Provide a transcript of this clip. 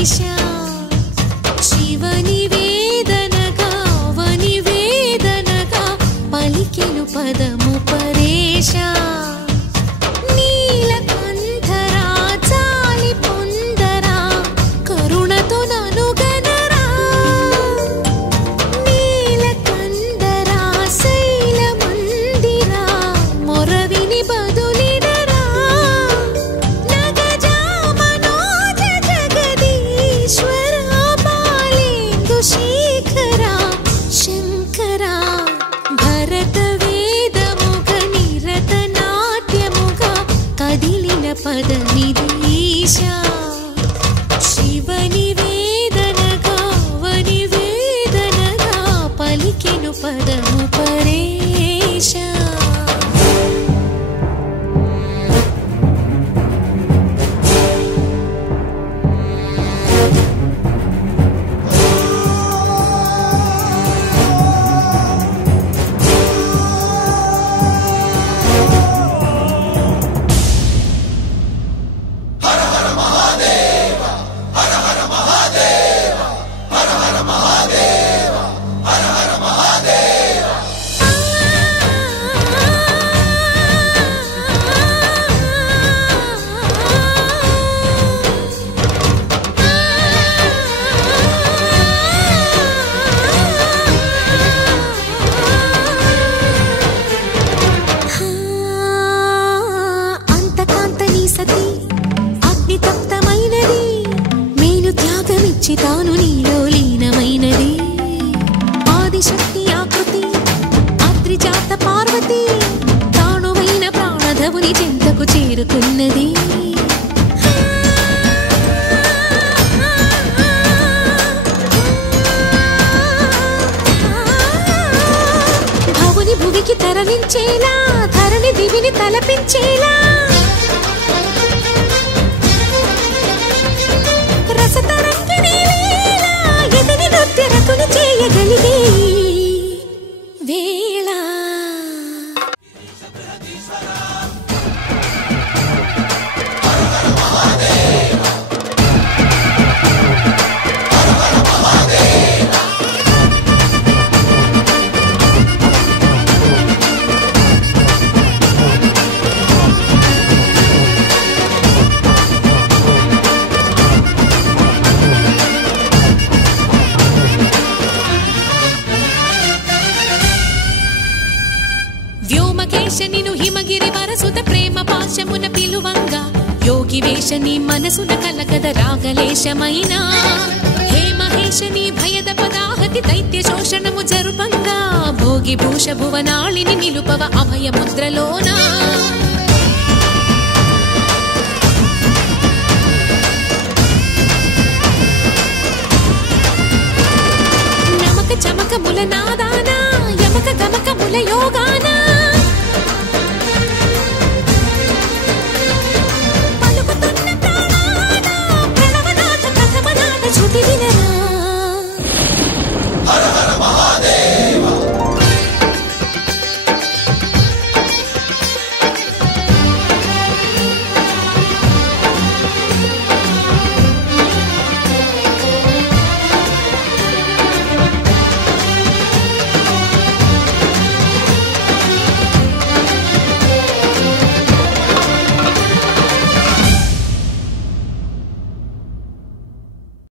ఈశా శివ నివేదనగా వనివేదనగా పలికెను పదము పరేశా నీలకంఠరా చాలి పొందరా కరుణతో నను గనరా నీలకంఠరా శైల మందిరా మొరవిని బదులిడరా నగజా మనోజ జగదీశ్వరా బాలేందు శేఖరా శంకరా భరత వేదముగ నిరత నాట్యముగా కదిలిన పదమిది ఈశా శివ నివేదనగా వనివేదనగా పలికెను పదము పరేశా తాను నీలో లీనమైనది ఆదిశక్తి ఆకృతి అద్రిజాత పార్వతి తానువైన ప్రాణధవుని చెంతకు చేరుకున్నది భవుని భువికి తరలించేలా ధరణి దివిని తలపించేలా రసతరంగిణి లీలా ఎదిని నృత్యరతుని చేయగలిగే వేళ నిను హిమగిరి వరసుత ప్రేమ పాశమున పిలువంగా యోగి వేషని మనసున కలగద రాగలేశమైన హే మహేశని భయద పదాహతి దైత్య శోషణము జరుపంగా భోగి భూష భువనాళిని నిలుపవ అభయ ముద్రలోనా నమక చమక ముల నాదానా యమక గమక ముల యోగానా